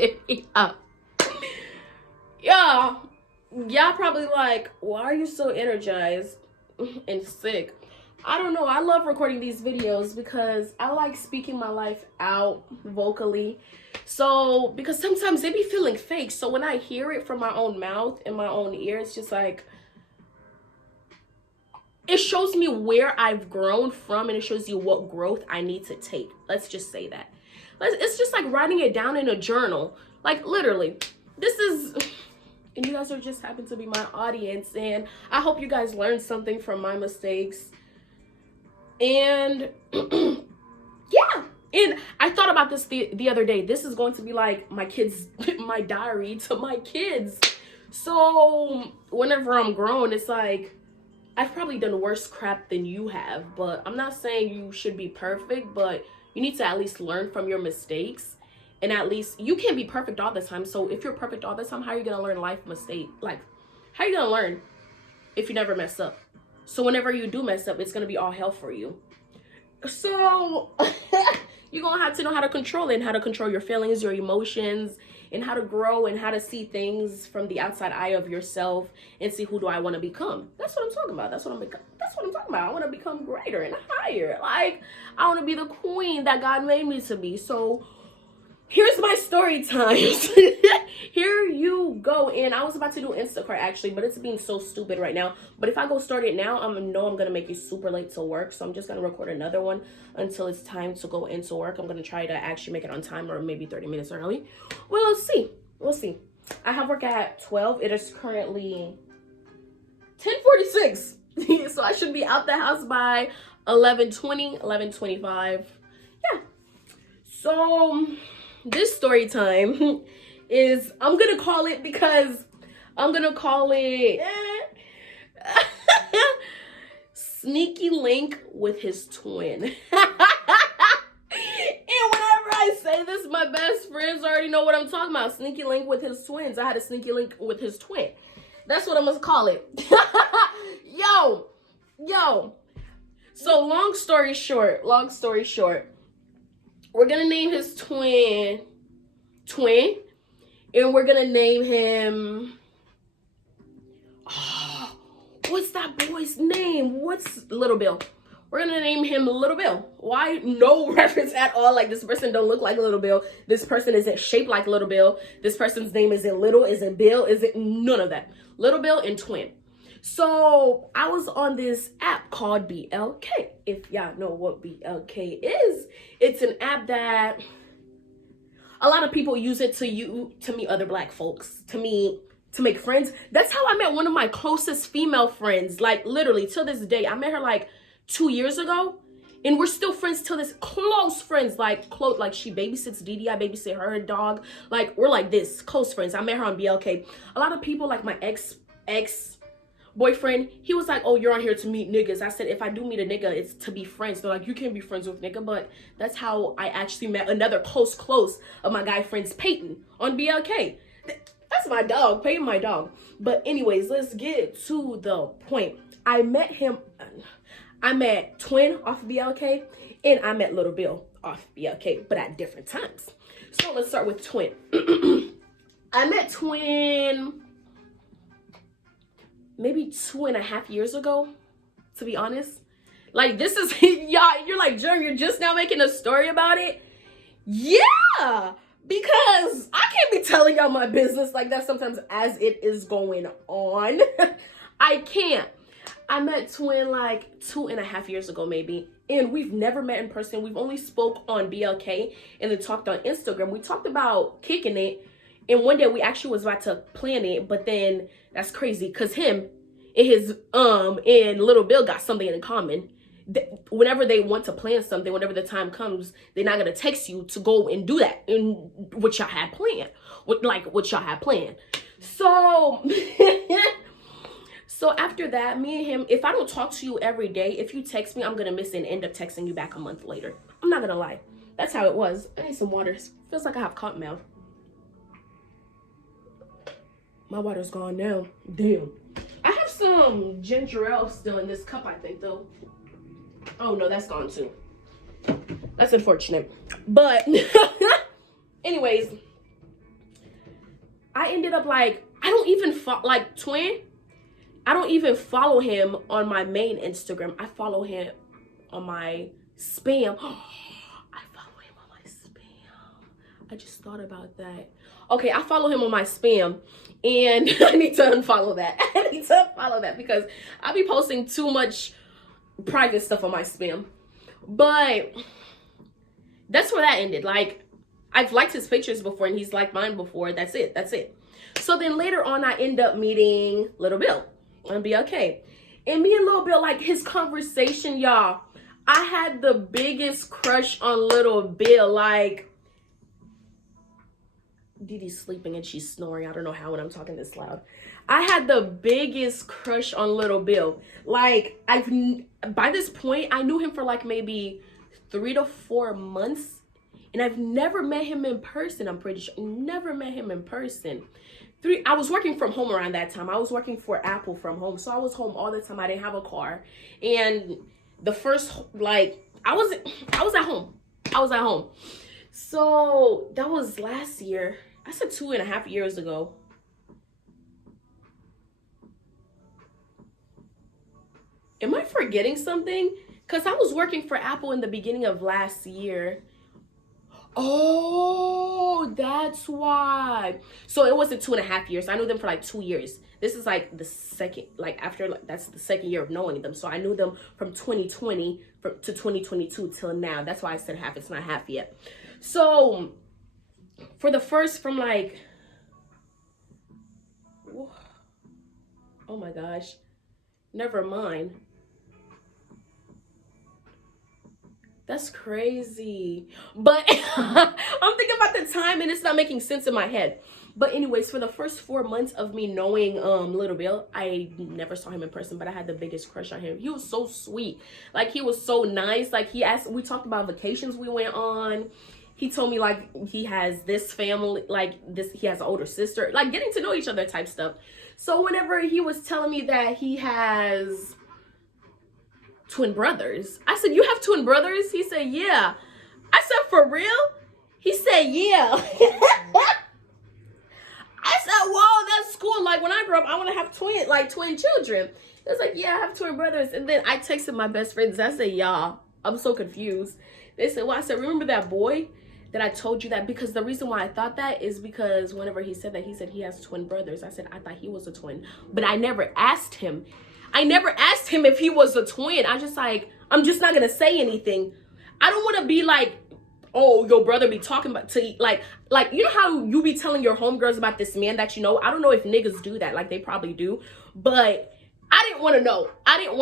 video. Yeah, y'all probably like, why are you so energized and sick? I don't know. I love recording these videos because I like speaking my life out vocally. So, because sometimes they be feeling fake. So when I hear it from my own mouth and my own ear, it's just like, it shows me where I've grown from, and it shows you what growth I need to take. Let's just say that. It's just like writing it down in a journal. Like, literally, this is... And you guys are just happen to be my audience, and I hope you guys learned something from my mistakes. And yeah, and I thought about this the other day. This is going to be like my kids, my diary to my kids. So whenever I'm grown, it's like, I've probably done worse crap than you have, but I'm not saying you should be perfect, but you need to at least learn from your mistakes. And at least, you can't be perfect all the time. So if you're perfect all the time, how are you going to learn life mistake? Like, how are you going to learn if you never mess up? So whenever you do mess up, it's going to be all hell for you. So you're going to have to know how to control it, and how to control your feelings, your emotions, and how to grow, and how to see things from the outside eye of yourself and see, who do I want to become? That's what I'm talking about. That's what I'm talking about. I want to become greater and higher. Like, I want to be the queen that God made me to be. So here's my story times. Here you go. And I was about to do Instacart actually, but it's being so stupid right now. But if I go start it now, I'm gonna make it super late to work. So I'm just gonna record another one until it's time to go into work. I'm gonna try to actually make it on time, or maybe 30 minutes early. We'll see. We'll see. I have work at 12. It is currently 10:46. So I should be out the house by 11:20, 11:25. Yeah. So this story time is, I'm gonna call it Sneaky Link with his twin. And whenever I say this, my best friends already know what I'm talking about. Sneaky Link with his twins. I had a sneaky link with his twin. That's what I'm gonna call it. Yo. So long story short, we're gonna name his twin, and we're gonna name him, what's that boy's name? What's Little Bill? We're gonna name him Little Bill. Why? No reference at all. Like, this person don't look like Little Bill. This person isn't shaped like Little Bill. This person's name isn't Little, isn't Bill, isn't none of that. Little Bill and twin. So I was on this app called BLK. If y'all know what BLK is, it's an app that a lot of people use it to meet other black folks, to make friends. That's how I met one of my closest female friends. Like, literally, till this day. I met her like 2 years ago, and we're still friends till this. Close friends, like she babysits Didi, I babysit her dog. Like, we're like this, close friends. I met her on BLK. A lot of people, like my ex boyfriend, he was like, oh, you're on here to meet niggas. I said, if I do meet a nigga, it's to be friends. They're like, you can't be friends with nigga. But that's how I actually met another close of my guy friends, Peyton, on BLK. That's my dog, Peyton, my dog. But anyways, let's get to the point. I met twin off BLK, and I met Little Bill off BLK, but at different times. So let's start with twin. I met twin maybe 2.5 years ago, to be honest. Like, this is, y'all, you're like, Germ, you're just now making a story about it? Yeah, because I can't be telling y'all my business like that sometimes as it is going on. I can't. I met twin like 2.5 years ago, maybe. And we've never met in person. We've only spoke on BLK and then talked on Instagram. We talked about kicking it. And one day we actually was about to plan it, but then that's crazy because him and his and Little Bill got something in common. Whenever they want to plan something, whenever the time comes, they're not gonna text you to go and do that, and what y'all had planned. What y'all had planned. So so after that, me and him, if I don't talk to you every day, if you text me, I'm gonna miss it and end up texting you back a month later. I'm not gonna lie. That's how it was. I need some water. Feels like I have cotton mouth. My water's gone now. Damn. I have some ginger ale still in this cup, I think, though. Oh, no, that's gone, too. That's unfortunate. But, anyways, I ended up like, I don't even like twin. I don't even follow him on my main Instagram. I follow him on my spam. I follow him on my spam. I just thought about that. Okay, I follow him on my spam, and I need to unfollow that. I need to unfollow that because I be posting too much private stuff on my spam. But that's where that ended. Like, I've liked his pictures before and he's liked mine before. That's it. That's it. So then later on, I end up meeting Little Bill and be okay. And me and Little Bill, like his conversation, y'all, I had the biggest crush on Little Bill. Like, Didi's sleeping and she's snoring. I don't know how when I'm talking this loud. I had the biggest crush on Little Bill. Like, by this point, I knew him for like maybe 3 to 4 months. And I've never met him in person. I'm pretty sure. Never met him in person. I was working from home around that time. I was working for Apple from home. So I was home all the time. I didn't have a car. And the first, like, I was at home. I was at home. So that was last year. I said 2.5 years ago. Am I forgetting something? Because I was working for Apple in the beginning of last year. Oh, that's why. So it wasn't 2.5 years. I knew them for like 2 years. This is like the second, like after, like, that's the second year of knowing them. So I knew them from 2020 to 2022 till now. That's why I said half. It's not half yet. So for the first from like, oh my gosh, never mind. That's crazy. But I'm thinking about the time and it's not making sense in my head. But anyways, for the first 4 months of me knowing Little Bill, I never saw him in person, but I had the biggest crush on him. He was so sweet. Like, he was so nice. Like, we talked about vacations we went on. He told me like he has this family, like this, he has an older sister, like getting to know each other type stuff. So whenever he was telling me that he has twin brothers, I said, "You have twin brothers?" He said, "Yeah." I said, "For real?" He said, "Yeah." I said, "Whoa, that's cool. Like, when I grow up, I want to have twin children." It was like, "Yeah, I have twin brothers." And then I texted my best friends. I said, "Y'all, I'm so confused." They said, "Well," I said, "Remember that boy that I told you that?" Because the reason why I thought that is because whenever he said that, he said he has twin brothers. I said, I thought he was a twin, but I never asked him. I never asked him if he was a twin. I'm just not gonna say anything. I don't want to be like, "Oh, your brother be talking about," to like, you know how you be telling your homegirls about this man that you know? I don't know if niggas do that. Like, they probably do, but I didn't want to know. I didn't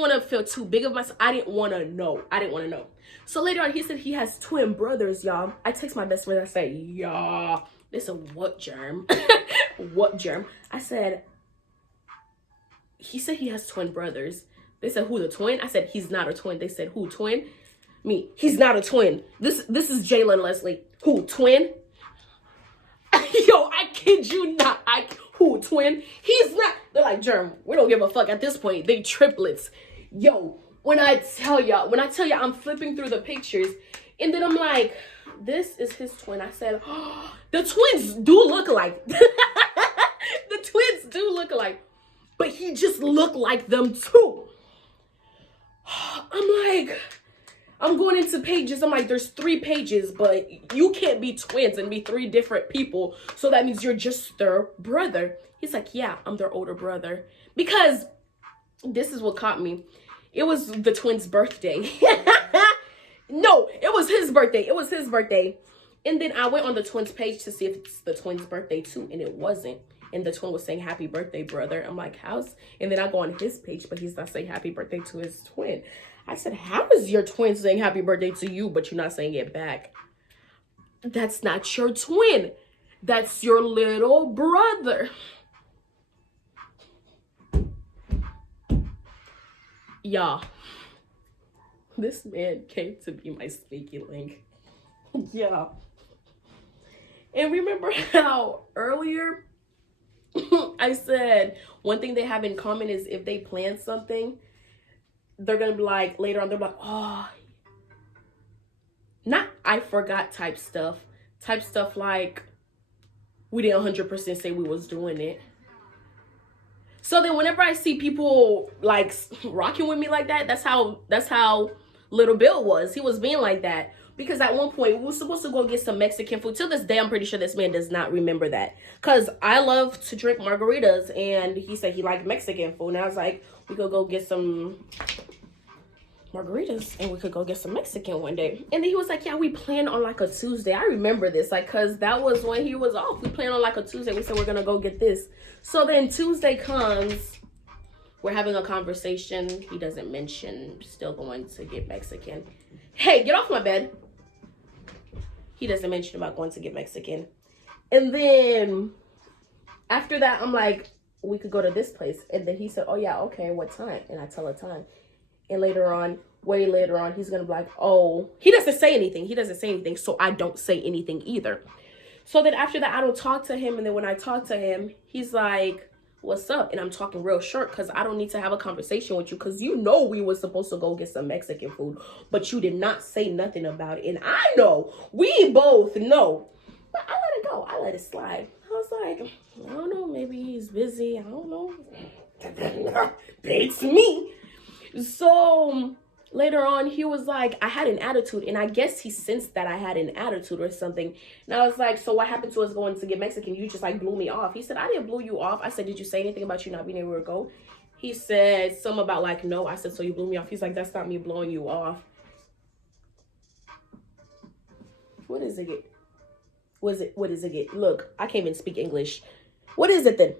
want to feel too big of myself. I didn't want to know. So later on, he said he has twin brothers, y'all. I text my best friend. I say, "Y'all, listen, what, Germ?" What, Germ? I said, he said he has twin brothers. They said, "Who, the twin?" I said, "He's not a twin." They said, "Who, twin?" Me, "He's not a twin." This is Jalen Leslie. "Who, twin?" Yo, I kid you not. Who, twin? He's not. They're like, "Germ, we don't give a fuck at this point. They triplets." Yo, when I tell y'all, I'm flipping through the pictures, and then I'm like, "This is his twin." I said, "Oh, the twins do look alike." The twins do look alike, but he just looked like them too. I'm going into pages. I'm like, there's 3 pages, but you can't be twins and be 3 different people. So that means you're just their brother. He's like, "Yeah, I'm their older brother." Because this is what caught me. It was the twins' birthday. No, it was his birthday. And then I went on the twins' page to see if it's the twins' birthday too, and it wasn't. And the twin was saying, "Happy birthday, brother." I'm like, "How's?" And then I go on his page, but he's not saying happy birthday to his twin. I said, "How is your twin saying happy birthday to you, but you're not saying it back?" That's not your twin. That's your little brother. Y'all, this man came to be my sneaky link. Yeah. And remember how earlier I said one thing they have in common is if they plan something, they're going to be like, later on, they're like, "Oh, not I forgot type stuff like, we didn't 100% say we was doing it. So then whenever I see people like rocking with me like that, that's how little Bill was. He was being like that. Because at one point, we were supposed to go get some Mexican food. Till this day, I'm pretty sure this man does not remember that. Because I love to drink margaritas. And he said he liked Mexican food. And I was like, we could go get some margaritas. And we could go get some Mexican one day. And then he was like, yeah, we planned on like a Tuesday. I remember this. Like, because that was when he was off. We planned on like a Tuesday. We said we're going to go get this. So then Tuesday comes. We're having a conversation. He doesn't mention still going to get Mexican. Hey, get off my bed. He doesn't mention about going to get Mexican. And then after that, I'm like, we could go to this place. And then he said, oh, yeah, okay, what time? And I tell a time. And later on, way later on, he's going to be like, oh, he doesn't say anything. He doesn't say anything. So I don't say anything either. So then after that, I don't talk to him. And then when I talk to him, he's like, what's up? And I'm talking real short because I don't need to have a conversation with you because you know we were supposed to go get some Mexican food, but you did not say nothing about it. And I know, we both know, but I let it go. I let it slide. I was like, I don't know, maybe he's busy. I don't know. It's me. So later on, he was like, I had an attitude. And I guess he sensed that I had an attitude or something. And I was like, so what happened to us going to get Mexican? You just like blew me off. He said, I didn't blow you off. I said, did you say anything about you not being able to go? He said something about like, no. I said, so you blew me off. He's like, that's not me blowing you off. What is it? What is it? Look, I can't even speak English. What is it then?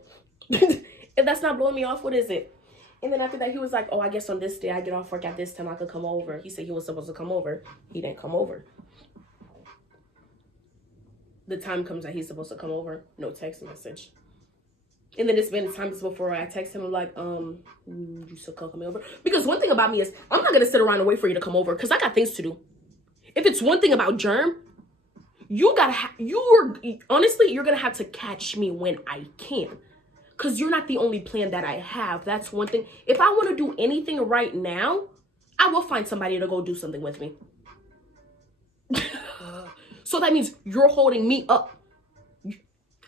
If that's not blowing me off, what is it? And then after that, he was like, oh, I guess on this day I get off work at this time I could come over. He said he was supposed to come over. He didn't come over. The time comes that he's supposed to come over. No text message. And then it's been times before I text him. I'm like, you still coming over? Because one thing about me is I'm not going to sit around and wait for you to come over because I got things to do. If it's one thing about Germ, honestly, you're going to have to catch me when I can. Because you're not the only plan that I have. That's one thing. If I want to do anything right now, I will find somebody to go do something with me. So that means you're holding me up.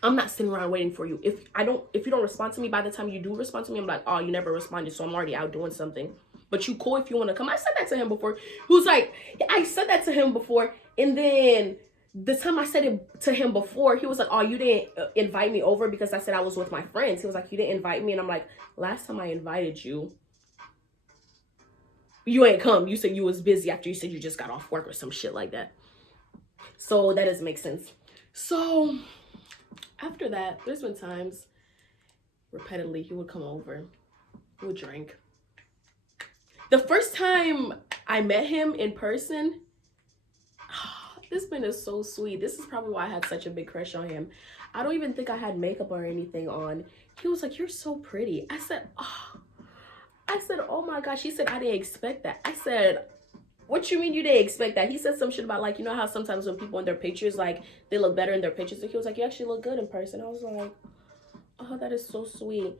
I'm not sitting around waiting for you. If you don't respond to me, by the time you do respond to me, I'm like, oh, you never responded, so I'm already out doing something. But you cool if you want to come. I said that to him before. I said that to him before, and then the time I said it to him before, he was like, oh, you didn't invite me over because I said I was with my friends. He was like, you didn't invite me. And I'm like, last time I invited you, you ain't come. You said you was busy after you said you just got off work or some shit like that. So that doesn't make sense. So after that, there's been times repeatedly he would come over, we would drink. The first time I met him in person, this man is so sweet. This is probably why I had such a big crush on him. I don't even think I had makeup or anything on. He was like, you're so pretty. I said, oh my gosh. He said, I didn't expect that. I said, what you mean you didn't expect that? He said some shit about like, you know how sometimes when people in their pictures, like they look better in their pictures. So he was like, you actually look good in person. I was like, oh, that is so sweet.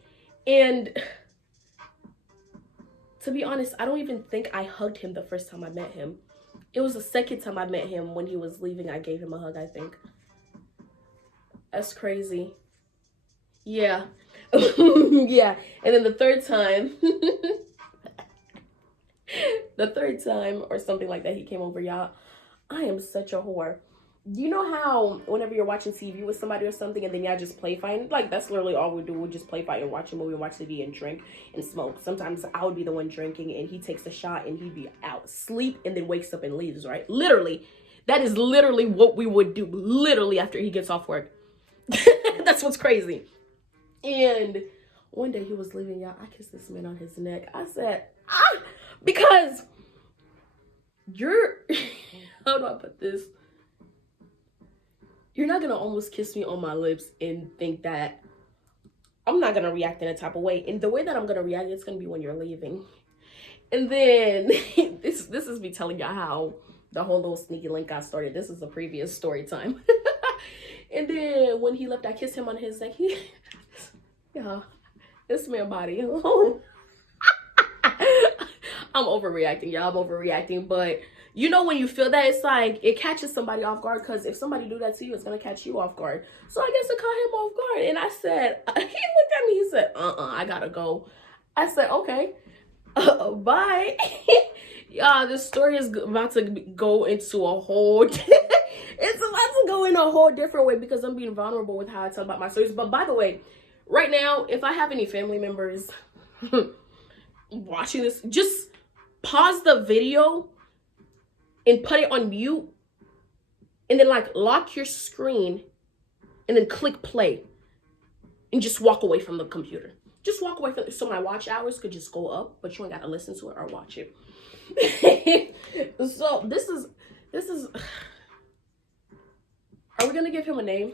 And to be honest, I don't even think I hugged him the first time I met him. It was the second time I met him when he was leaving. I gave him a hug, I think. That's crazy. Yeah. Yeah. And then the third time, or something like that, he came over, y'all. I am such a whore. You know how whenever you're watching TV with somebody or something and then y'all just play fighting? Like, that's literally all we do. We just play fight and watch a movie and watch TV and drink and smoke. Sometimes I would be the one drinking and he takes a shot and he'd be out, sleep, and then wakes up and leaves, right? Literally. That is literally what we would do, literally, after he gets off work. That's what's crazy. And one day he was leaving, y'all. I kissed this man on his neck. I said, because how do I put this? You're not going to almost kiss me on my lips and think that I'm not going to react in a type of way. And the way that I'm going to react, it's going to be when you're leaving. And then this is me telling y'all how the whole little sneaky link got started. This is a previous story time. And then when he left, I kissed him on his neck. Yeah, this man body. I'm overreacting, y'all. I'm overreacting. But You know, when you feel that, it's like it catches somebody off guard, because if somebody do that to you, it's gonna catch you off guard. So I guess it caught him off guard, and I said, he looked at me, he said, I gotta go. I said, okay, bye. Yeah, this story is about to go into a whole it's about to go in a whole different way, because I'm being vulnerable with how I tell about my stories. But by the way, right now, if I have any family members watching this, just pause the video and put it on mute, and then like lock your screen, and then click play, and just walk away from the computer. Just walk away from it, so my watch hours could just go up, but you ain't gotta listen to it or watch it. So this is are we gonna give him a name?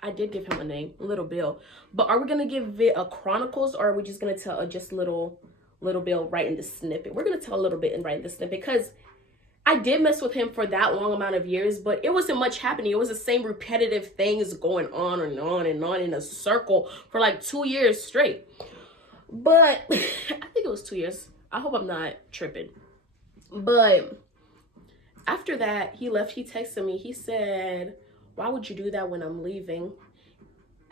I did give him a name, Little Bill. But are we gonna give it a Chronicles, or are we just gonna tell just Little Bill right in the snippet? We're gonna tell a little bit and right in the snippet, because I did mess with him for that long amount of years, but it wasn't much happening. It was the same repetitive things going on and on and on in a circle for like 2 years straight. But I think it was 2 years. I hope I'm not tripping. But after that, he left. He texted me. He said, why would you do that when I'm leaving?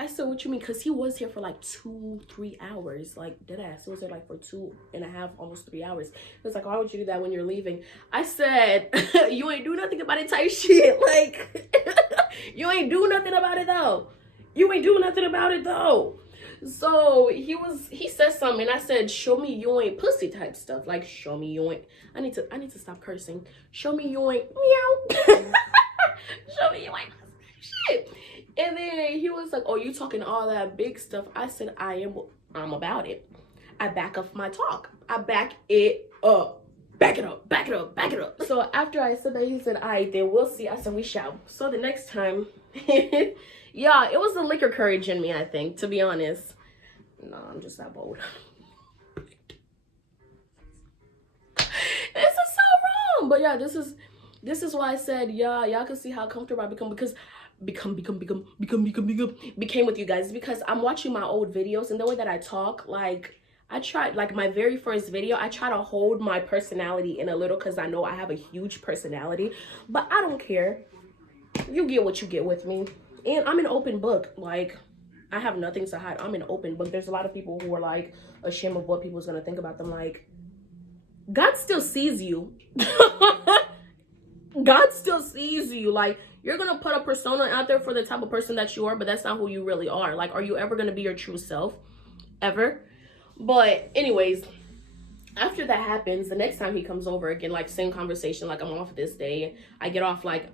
I said, what you mean? Because he was here for like 2-3 hours. Like, deadass. He was there like for 2.5, almost 3 hours. He was like, why would you do that when you're leaving? I said, you ain't do nothing about it type shit. Like, you ain't do nothing about it though. You ain't do nothing about it though. So he said something, and I said, show me you ain't pussy type stuff. Like, show me you ain't, I need to stop cursing. Show me you ain't meow. Show me you ain't shit. And then he was like, oh, you talking all that big stuff. I said, I'm about it. I back up my talk. I back it up. Back it up, back it up, back it up. So after I said that, he said, all right, then we'll see. I said, we shall. So the next time, yeah, it was the liquor courage in me, I think, to be honest. No, I'm just that bold. This is so wrong. But yeah, this is why I said, yeah, y'all can see how comfortable I become, because became with you guys, because I'm watching my old videos, and the way that I talk, like, I tried, like my very first video, I try to hold my personality in a little, because I know I have a huge personality, but I don't care. You get what you get with me. And I'm an open book. Like, I have nothing to hide. I'm an open book. There's a lot of people who are like ashamed of what people's gonna think about them. Like, God still sees you. God still sees you. Like, you're gonna put a persona out there for the type of person that you are, but that's not who you really are. Like, are you ever gonna be your true self? Ever? But anyways, after that happens, the next time he comes over again, like same conversation, like I'm off this day. I get off, like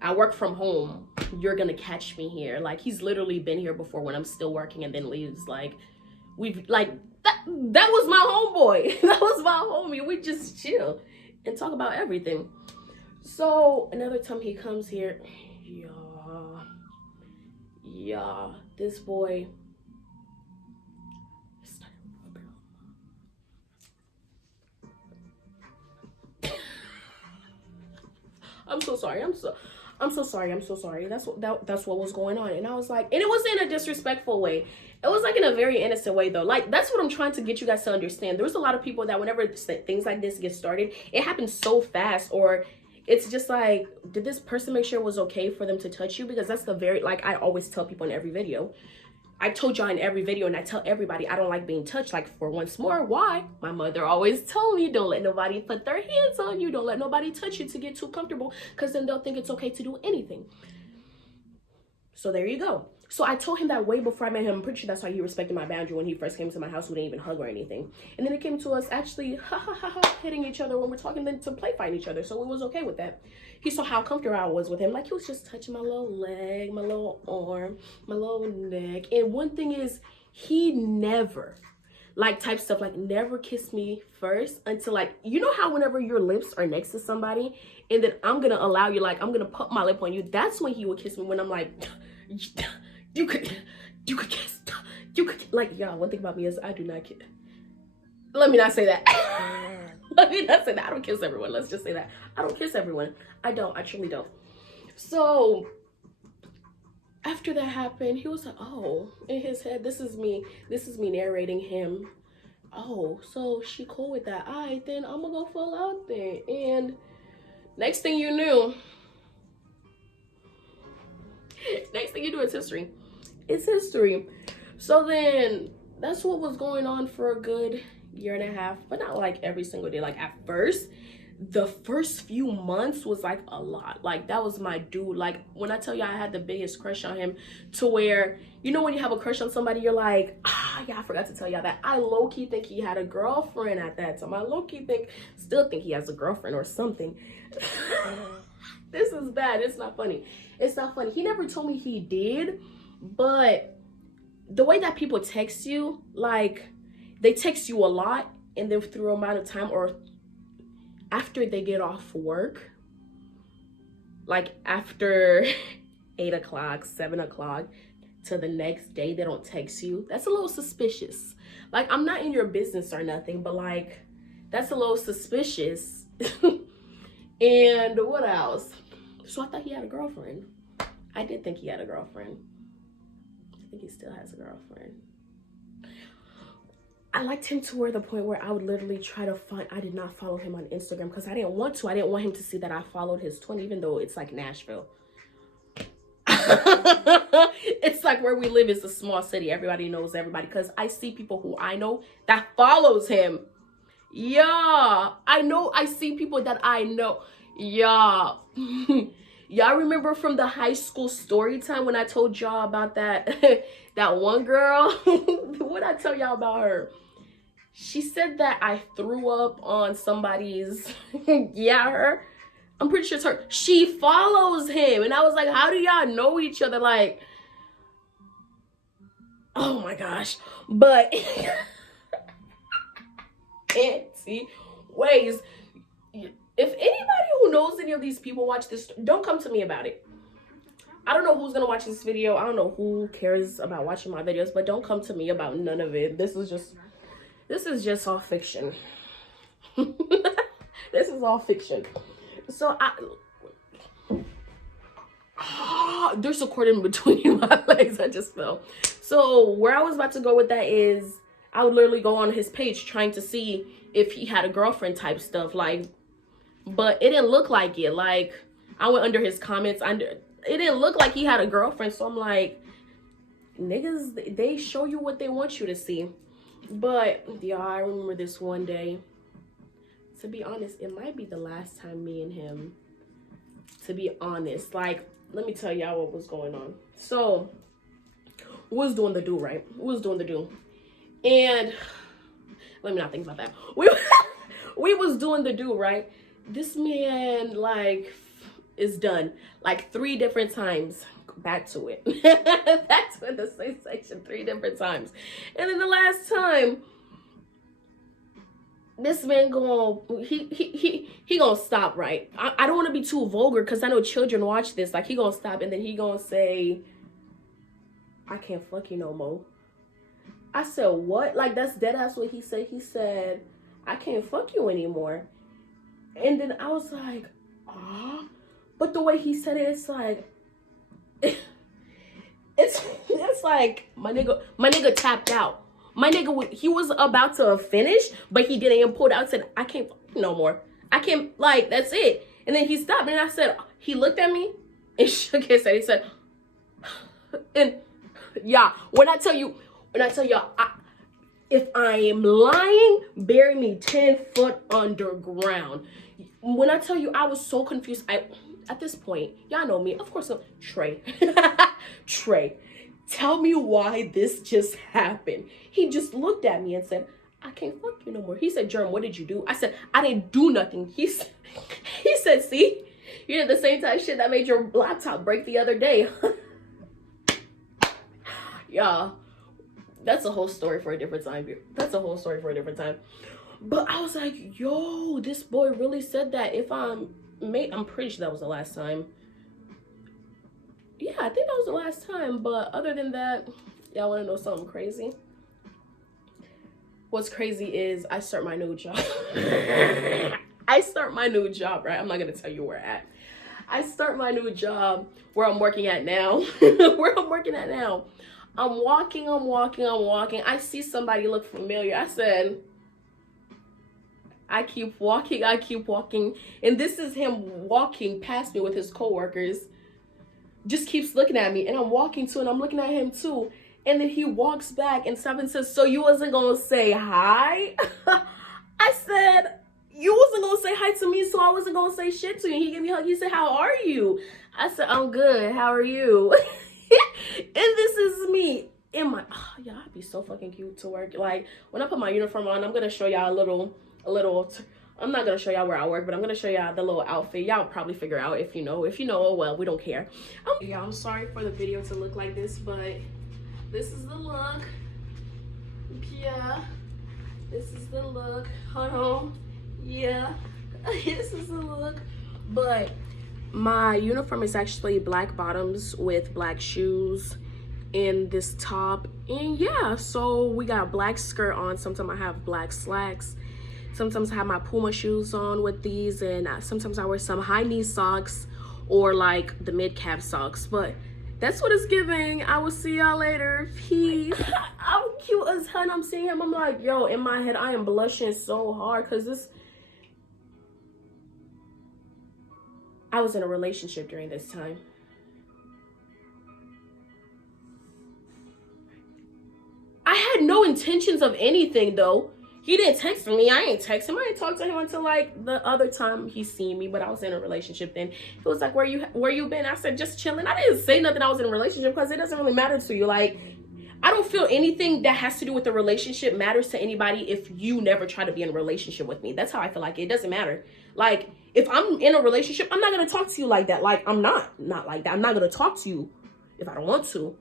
I work from home. You're gonna catch me here. Like, he's literally been here before when I'm still working, and then leaves. Like, we've like that was my homeboy. That was my homie. We just chill and talk about everything. So another time he comes here, yeah, this boy. I'm so sorry. I'm so sorry. That's what was going on. And I was like, and it wasn't in a disrespectful way. It was like in a very innocent way though. Like, that's what I'm trying to get you guys to understand. There's a lot of people that whenever things like this get started, it happens so fast, or it's just like, did this person make sure it was okay for them to touch you? Because that's the very, like I always tell people in every video. I told y'all in every video, and I tell everybody, I don't like being touched. Like, for once more, why? My mother always told me, don't let nobody put their hands on you. Don't let nobody touch you to get too comfortable, because then they'll think it's okay to do anything. So there you go. So I told him that way before I met him. I'm pretty sure that's why he respected my boundary when he first came to my house. We didn't even hug or anything. And then it came to us actually hitting each other when we're talking, then to play fighting each other. So we was okay with that. He saw how comfortable I was with him. Like, he was just touching my little leg, my little arm, my little neck. And one thing is, he never, like, type stuff, like, never kissed me first until, like, you know how whenever your lips are next to somebody, and then I'm gonna allow you, like, I'm gonna put my lip on you. That's when he would kiss me, when I'm like, you could kiss, like, y'all, one thing about me is I do not kiss. Let me not say that. Let me not say that. I don't kiss everyone. Let's just say that. I don't kiss everyone. I truly don't. So after that happened, he was like, oh, in his head, this is me narrating him. Oh, so she cool with that. All right, then I'm gonna go full out then. And Next thing you knew, it's history. It's history. So then that's what was going on for a good year and a half, but not like every single day. Like at first, the first few months was like a lot. Like that was my dude. Like when I tell you I had the biggest crush on him, to where, you know, when you have a crush on somebody, you're like, yeah, I forgot to tell y'all that I low-key think he had a girlfriend at that time. I low-key still think he has a girlfriend or something. This is bad. It's not funny. It's not funny. He never told me he did, but the way that people text you, like they text you a lot, and then through a amount of time, or after they get off work, like after 8 o'clock, 7 o'clock to the next day, they don't text you. That's a little suspicious. Like, I'm not in your business or nothing, but like, that's a little suspicious. And what else? So I thought he had a girlfriend. I did think he had a girlfriend. I think he still has a girlfriend. I liked him to the point where I would literally try to find, I did not follow him on Instagram because I didn't want to. I didn't want him to see that I followed his twin, even though it's like Nashville. It's like where we live is a small city. Everybody knows everybody, because I see people who I know that follows him. Yeah, I see people that I know. Yeah. Y'all remember from the high school story time when I told y'all about that that one girl? What I tell y'all about her? She said that I threw up on somebody's yeah, her. I'm pretty sure it's her. She follows him. And I was like, how do y'all know each other? Like, oh my gosh. But Auntie ways. If anybody who knows any of these people watch this, don't come to me about it. I don't know who's gonna watch this video. I don't know who cares about watching my videos, but don't come to me about none of it. This is just all fiction. This is all fiction. So there's a cord in between my legs. I just fell. So where I was about to go with that is, I would literally go on his page trying to see if he had a girlfriend type stuff, like, but it didn't look like it. Like, I went under his comments, it didn't look like he had a girlfriend. So I'm like, niggas, they show you what they want you to see. But yeah, I remember this one day, to be honest, it might be the last time me and him, to be honest. Like, let me tell y'all what was going on. So we was doing the do, right? We was doing the do. And let me not think about that. We was doing the do, right? This man, like, is done like 3 different times. Back to it. Back to the same section 3 different times. And then the last time, this man he gonna stop, right? I don't want to be too vulgar because I know children watch this. Like, he gonna stop and then he gonna say, I can't fuck you no more. I said, what? Like, that's dead ass what he said. He said, I can't fuck you anymore. And then I was like, ah. But the way he said it, it's like, it's like my nigga tapped out. My nigga, he was about to finish, but he didn't, and pulled out and said, I can't fuck you no more. I can't, like, that's it. And then he stopped, and I said, he looked at me and shook his head. He said, and yeah, when I tell y'all, if I am lying, bury me 10 foot underground. When I tell you, I was so confused. At this point, y'all know me. Of course, Trey. Trey, tell me why this just happened. He just looked at me and said, I can't fuck you no more. He said, Germ, what did you do? I said, I didn't do nothing. He said, see, you did the same type of shit that made your laptop break the other day. Yeah, that's a whole story for a different time. That's a whole story for a different time. But I was like, yo, this boy really said that. If I'm pretty sure that was the last time. Yeah, I think that was the last time. But other than that, y'all want to know something crazy? What's crazy is I start my new job. I start my new job, right? I'm not going to tell you where at. I start my new job where I'm working at now. Where I'm working at now. I'm walking. I see somebody look familiar. I said, I keep walking, and this is him walking past me with his coworkers. Just keeps looking at me, and I'm walking too, and I'm looking at him too. And then he walks back and stops and says, "So you wasn't gonna say hi?" I said, "You wasn't gonna say hi to me, so I wasn't gonna say shit to you." And he gave me a hug. He said, "How are you?" I said, "I'm good. How are you?" And this is me in my, oh, y'all, I'd be so fucking cute to work. Like, when I put my uniform on, I'm gonna show y'all a little, I'm not gonna show y'all where I work, but I'm gonna show y'all the little outfit. Y'all probably figure out if you know, oh well, we don't care. Yeah, I'm sorry for the video to look like this, but this is the look. Yeah, this is the look. Hold on. Yeah, this is the look. But my uniform is actually black bottoms with black shoes and this top. And yeah, so we got a black skirt on. Sometimes I have black slacks. Sometimes I have my Puma shoes on with these, and sometimes I wear some high knee socks or like the mid-calf socks. But that's what it's giving. I will see y'all later. Peace. I'm cute as hell. I'm seeing him. I'm like, yo, in my head, I am blushing so hard because this, I was in a relationship during this time. I had no intentions of anything though. He didn't text me. I ain't text him. I ain't talked to him until like the other time he seen me, but I was in a relationship then. He was like, where you been? I said, just chilling. I didn't say nothing. I was in a relationship because it doesn't really matter to you. Like, I don't feel anything that has to do with the relationship matters to anybody if you never try to be in a relationship with me. That's how I feel. Like, it doesn't matter. Like, if I'm in a relationship, I'm not going to talk to you like that. Like, I'm not like that. I'm not going to talk to you if I don't want to.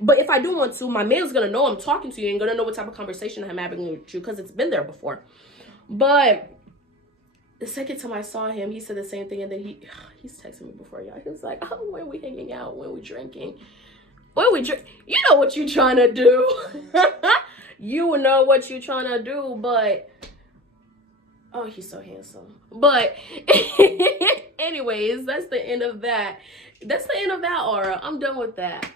But if I do want to, my man's going to know I'm talking to you and going to know what type of conversation I'm having with you because it's been there before. But the second time I saw him, he said the same thing. And then he's texting me before, y'all. He was like, oh, when we hanging out, when we drinking. When we drink, you know what you trying to do. You know what you trying to do, but oh, he's so handsome. But anyways, that's the end of that. That's the end of that aura. I'm done with that.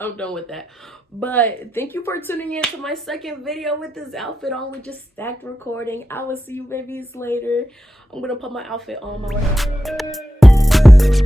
I'm done with that. But thank you for tuning in to my second video with this outfit on. We just stacked recording. I will see you babies later. I'm gonna put my outfit on my way.